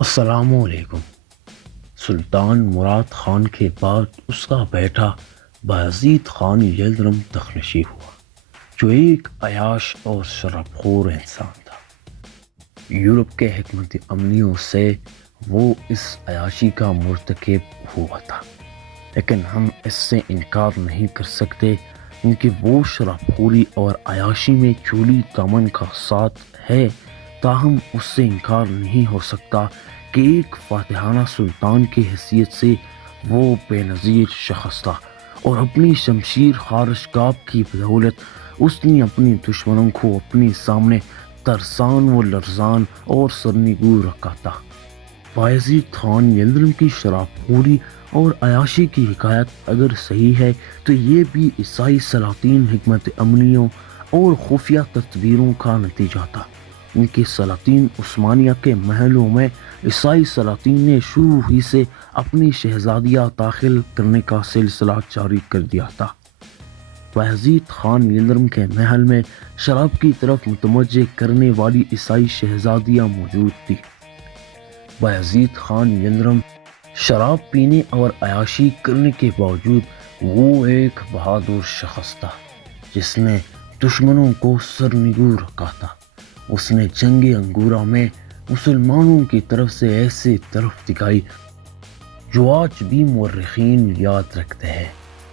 السلام علیکم۔ سلطان مراد خان کے بعد اس کا بیٹا بایزید خان یلدرم تخنشی ہوا، جو ایک عیاش اور شراب خور انسان تھا۔ یورپ کے حکمت عملیوں سے وہ اس عیاشی کا مرتکب ہوا تھا، لیکن ہم اس سے انکار نہیں کر سکتے کیونکہ وہ شراب خوری اور عیاشی میں چولی دامن کا ساتھ ہے۔ تاہم اس سے انکار نہیں ہو سکتا کہ ایک فاتحانہ سلطان کی حیثیت سے وہ بے نظیر شخص تھا، اور اپنی شمشیر خارشگاب کی بدولت اس نے اپنی دشمنوں کو اپنے سامنے ترسان و لرزان اور سرنگوں رکھا تھا۔ بایزید خان یلدرم کی شراب خوری اور عیاشی کی حکایت اگر صحیح ہے تو یہ بھی عیسائی سلاطین حکمت عملیوں اور خفیہ تدبیروں کا نتیجہ تھا۔ ان کے سلاطین عثمانیہ کے محلوں میں عیسائی سلاطین نے شروع ہی سے اپنی شہزادیاں داخل کرنے کا سلسلہ جاری کر دیا تھا۔ بایزید خان یلدرم کے محل میں شراب کی طرف متوجہ کرنے والی عیسائی شہزادیاں موجود تھیں۔ بایزید خان یلدرم شراب پینے اور عیاشی کرنے کے باوجود وہ ایک بہادر شخص تھا جس نے دشمنوں کو سرنگوں رکھا تھا۔ اس نے جنگ انگورہ میں مسلمانوں کی طرف سے ایسی طرف دکھائی جو آج بھی مورخین یاد رکھتے ہیں،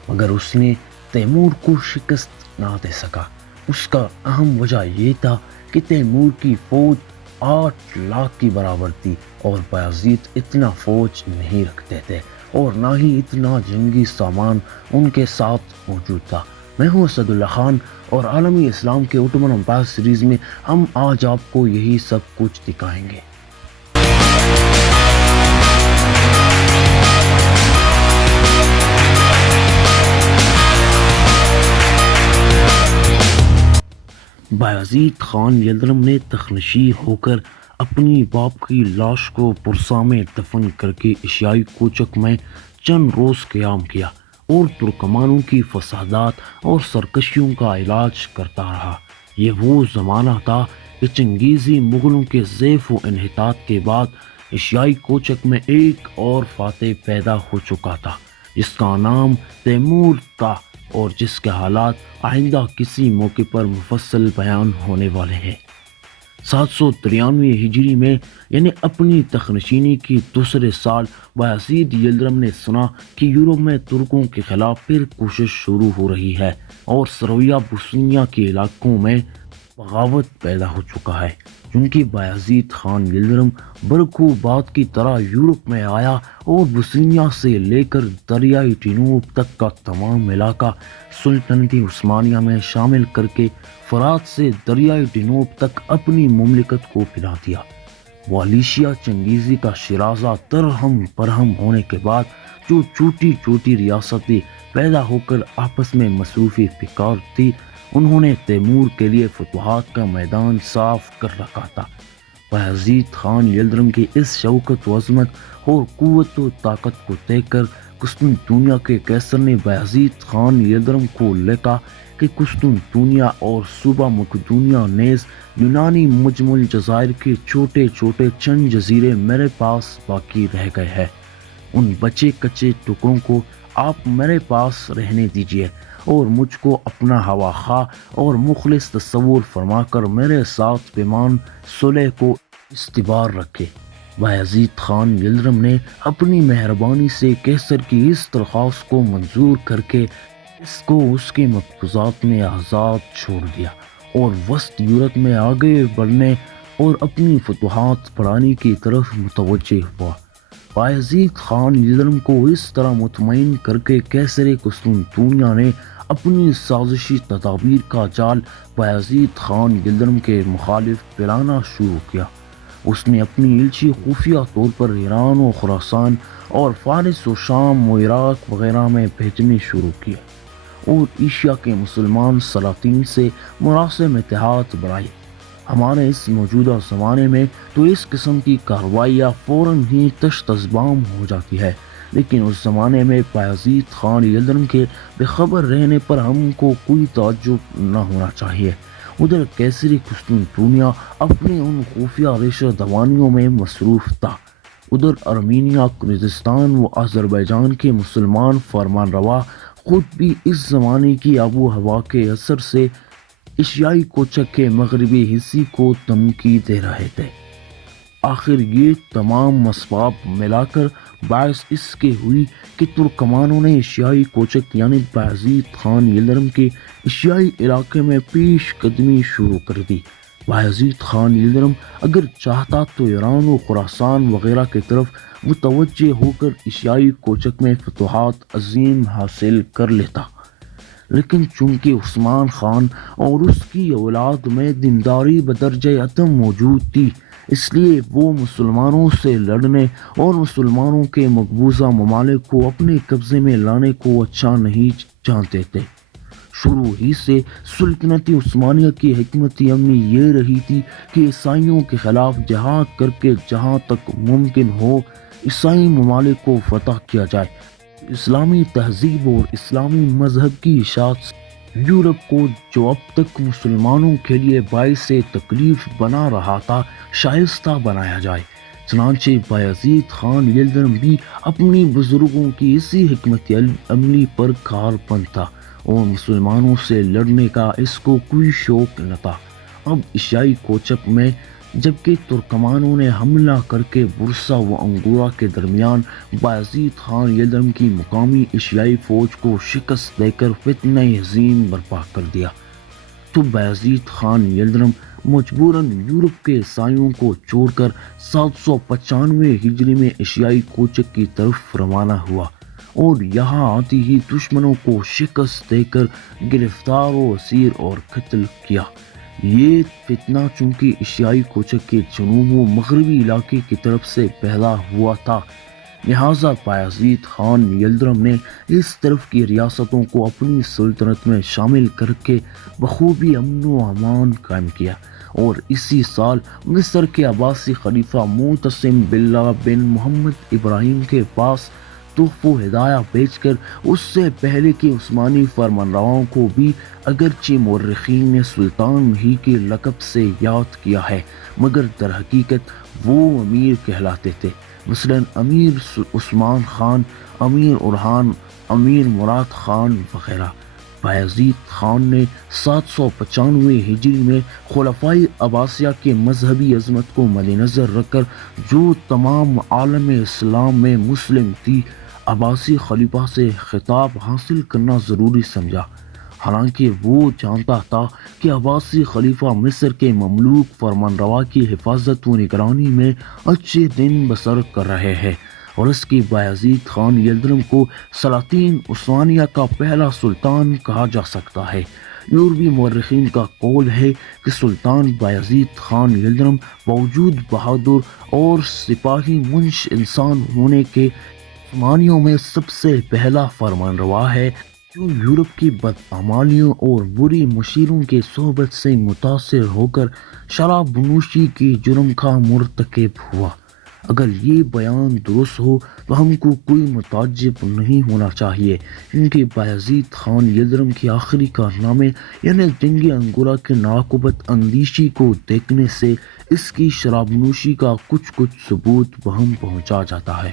مگر اس نے تیمور کو شکست نہ دے سکا۔ اس کا اہم وجہ یہ تھا کہ تیمور کی فوج 8 لاکھ کی برابر تھی اور بایزید اتنا فوج نہیں رکھتے تھے، اور نہ ہی اتنا جنگی سامان ان کے ساتھ موجود تھا۔ میں ہوں اسد اللہ خان، اور عالمی اسلام کے اوٹومن امپائر سیریز میں ہم آج آپ کو یہی سب کچھ دکھائیں گے۔ بایزید خان یلدرم نے تخنشی ہو کر اپنی باپ کی لاش کو پرسا میں دفن کر کے ایشیائی کوچک میں چند روز قیام کیا اور ترکمانوں کی فسادات اور سرکشیوں کا علاج کرتا رہا۔ یہ وہ زمانہ تھا کہ چنگیزی مغلوں کے ضعف و انحطاط کے بعد ایشیائی کوچک میں ایک اور فاتح پیدا ہو چکا تھا جس کا نام تیمور تھا، اور جس کے حالات آئندہ کسی موقع پر مفصل بیان ہونے والے ہیں۔ 793 ہجری میں یعنی اپنی تخنشینی کی دوسرے سال بایزید یلدرم نے سنا کہ یورپ میں ترکوں کے خلاف پھر کوشش شروع ہو رہی ہے اور سرویہ بوسنیا کے علاقوں میں بغاوت پیدا ہو چکا ہے۔ چونکہ بایزید خان یلدرم برکوبات کی طرح یورپ میں آیا اور بوسنیا سے لے کر دریائے ڈینوب تک کا تمام علاقہ سلطنت عثمانیہ میں شامل کر کے فرات سے دریائے ڈینوب تک اپنی مملکت کو پھیلا دیا۔ والیشیا چنگیزی کا شیرازہ درہم برہم ہونے کے بعد جو چھوٹی چھوٹی ریاستیں پیدا ہو کر آپس میں مصروفی پیکار تھی، انہوں نے تیمور کے لیے فتوحات کا میدان صاف کر رکھا تھا۔ بایزید خان یلدرم کی اس شوکت و عظمت اور قوت و طاقت کو دیکھ کر قسطنطنیہ کے قیصر نے بایزید خان یلدرم کو لکھا کہ قسطنطنیہ اور صوبہ مقدونیہ نیز یونانی مجمع الجزائر کے چھوٹے چھوٹے چند جزیرے میرے پاس باقی رہ گئے ہیں۔ ان بچے کچے ٹکڑوں کو آپ میرے پاس رہنے دیجیے اور مجھ کو اپنا ہوا خواہ اور مخلص تصور فرما کر میرے ساتھ پیمان صلح کو استوار رکھے۔ بایزید خان یلدرم نے اپنی مہربانی سے قیصر کی اس درخواست کو منظور کر کے اس کو اس کے مقبوضات میں آزاد چھوڑ دیا اور وسط یورپ میں آگے بڑھنے اور اپنی فتوحات بڑھانے کی طرف متوجہ ہوا۔ بایزید خان یلدرم کو اس طرح مطمئن کر کے قیصر قسطنطنیہ نے اپنی سازشی تدابیر کا جال بایزید خان یلدرم کے مخالف پھیلانا شروع کیا۔ اس نے اپنی ایلچی خفیہ طور پر ایران و خراسان اور فارس و شام و عراق وغیرہ میں بھیجنے شروع کیا اور ایشیا کے مسلمان سلاطین سے مراسم اتحاد بڑھائے۔ ہمارے اس موجودہ زمانے میں تو اس قسم کی کارروائیاں فوراً ہی تشت ازبام ہو جاتی ہے، لیکن اس زمانے میں بایزید خان یلدرم کے بے خبر رہنے پر ہم کو کوئی تعجب نہ ہونا چاہیے۔ ادھر قیصر قسطنطنیہ اپنے ان خفیہ ریشہ دوانیوں میں مصروف تھا ادھر ارمینیا، کرغزستان و آذربائیجان کے مسلمان فرمان روا خود بھی اس زمانے کی آب و ہوا کے اثر سے ایشیائی کوچک کے مغربی حصے کو دھمکی دے رہے تھے۔ آخر یہ تمام اسباب ملا کر باعث اس کے ہوئی کہ ترکمانوں نے ایشیائی کوچک یعنی بایزید خان یلدرم کے ایشیائی علاقے میں پیش قدمی شروع کر دی۔ بایزید خان یلدرم اگر چاہتا تو ایران و خراسان وغیرہ کی طرف متوجہ ہو کر ایشیائی کوچک میں فتوحات عظیم حاصل کر لیتا، لیکن چونکہ عثمان خان اور اس کی اولاد میں دینداری بدرجہ عدم موجود تھی، اس لیے وہ مسلمانوں سے لڑنے اور مسلمانوں کے مقبوضہ ممالک کو اپنے قبضے میں لانے کو اچھا نہیں جانتے تھے۔ شروع ہی سے سلطنت عثمانیہ کی حکمت عملی یہ رہی تھی کہ عیسائیوں کے خلاف جہاد کر کے جہاں تک ممکن ہو عیسائی ممالک کو فتح کیا جائے۔ اسلامی تہذیب اور اسلامی مذہب کی اشاعت سے یورپ کو جو اب تک مسلمانوں کے لیے باعث تکلیف بنا رہا تھا شائستہ بنایا جائے۔ چنانچہ بایزید خان یلدرم بھی اپنی بزرگوں کی اسی حکمت عملی پر کاربند تھا اور مسلمانوں سے لڑنے کا اس کو کوئی شوق نہ تھا۔ اب ایشیائی کوچک میں جبکہ ترکمانوں نے حملہ کر کے برسا و انگورا کے درمیان بایزید خان یلدرم کی مقامی ایشیائی فوج کو شکست دے کر فتنہ عظیم برپا کر دیا، تو بایزید خان یلدرم مجبوراً یورپ کے عیسائیوں کو چھوڑ کر 795 ہجری میں ایشیائی کوچک کی طرف روانہ ہوا اور یہاں آتے ہی دشمنوں کو شکست دے کر گرفتار و اسیر اور قتل کیا۔ یہ فتنہ چونکہ ایشیائی کوچک کے جنوب و مغربی علاقے کی طرف سے پیدا ہوا تھا، لہٰذا بایزید خان یلدرم نے اس طرف کی ریاستوں کو اپنی سلطنت میں شامل کر کے بخوبی امن و امان قائم کیا اور اسی سال مصر کے عباسی خلیفہ معتصم باللہ بن محمد ابراہیم کے پاس تحف و ہدایہ بھیج کر اس سے پہلے کہ عثمانی فرمانرواؤں کو بھی اگرچہ مورخین نے سلطان ہی کے لقب سے یاد کیا ہے مگر در حقیقت وہ امیر کہلاتے تھے، مثلاً امیر عثمان خان، امیر اورحان، امیر مراد خان وغیرہ۔ بایزید خان نے 795 ہجری میں خلفائے عباسیہ کے مذہبی عظمت کو مد نظر رکھ کر جو تمام عالم اسلام میں مسلم تھی عباسی خلیفہ سے خطاب حاصل کرنا ضروری سمجھا، حالانکہ وہ جانتا تھا کہ عباسی خلیفہ مصر کے مملوک فرمانروا کی حفاظت و نگرانی میں اچھے دن بسر کر رہے ہیں اور اس کی بایزید خان یلدرم کو سلاطین عثمانیہ کا پہلا سلطان کہا جا سکتا ہے۔ یورپی مورخین کا قول ہے کہ سلطان بایزید خان یلدرم باوجود بہادر اور سپاہی منش انسان ہونے کے عثمانیوں میں سب سے پہلا فرمان روا ہے جو یورپ کی بدعمالیوں اور بری مشیروں کے صحبت سے متاثر ہو کر شراب نوشی کی جرم کا مرتکب ہوا۔ اگر یہ بیان درست ہو تو ہم کو کوئی متعجب نہیں ہونا چاہیے، کیونکہ بایزید خان یلدرم کی آخری کارنامے یعنی جنگ انگورا کے ناقابت اندیشی کو دیکھنے سے اس کی شراب نوشی کا کچھ ثبوت بہم پہنچا جاتا ہے۔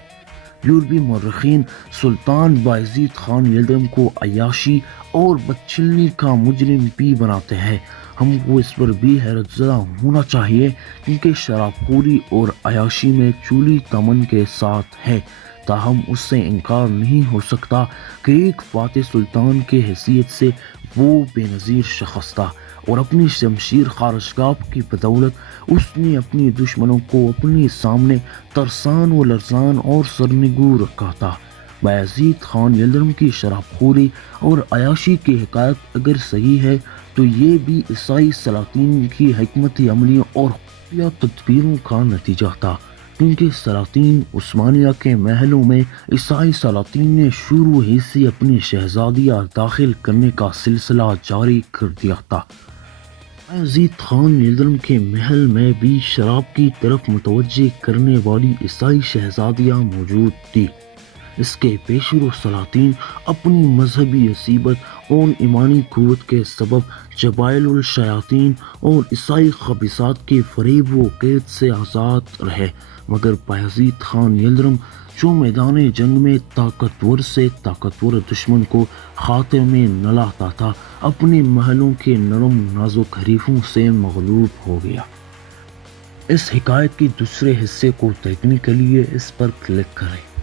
یورپی مورخین سلطان بایزید خان یلدرم کو عیاشی اور بدچلنی کا مجرم بھی بناتے ہیں۔ ہم کو اس پر بھی حیرت زدہ ہونا چاہیے کیونکہ شراب خوری اور عیاشی میں چولی تمن کے ساتھ ہے، تاہم اس سے انکار نہیں ہو سکتا کہ ایک فاتح سلطان کے حیثیت سے وہ بے نظیر شخص تھا اور اپنی شمشیر خارشگاہ کی بدولت اس نے اپنی دشمنوں کو اپنے سامنے ترسان و لرزان اور سرنگوں رکھا تھا۔ بایزید خان یلدرم کی شراب خوری اور عیاشی کی حکایت اگر صحیح ہے تو یہ بھی عیسائی سلاطین کی حکمت عملی اور خفیہ تدبیروں کا نتیجہ تھا، کیونکہ سلاطین عثمانیہ کے محلوں میں عیسائی سلاطین نے شروع ہی سے اپنی شہزادیاں داخل کرنے کا سلسلہ جاری کر دیا تھا۔ بایزید خان یلدرم کے محل میں بھی شراب کی طرف متوجہ کرنے والی عیسائی شہزادیاں موجود تھی، اس کے پیشرو سلاطین اپنی مذہبی عصیبت اور ایمانی قوت کے سبب جبائل الشیاطین اور عیسائی خبیثات کے فریب و قید سے آزاد رہے، مگر بایزید خان یلدرم جو میدان جنگ میں طاقتور سے طاقتور دشمن کو خاتمے میں نہ لاتا تھا، اپنے محلوں کے نرم نازک حریفوں سے مغلوب ہو گیا۔ اس حکایت کے دوسرے حصے کو دیکھنے کے لیے اس پر کلک کریں۔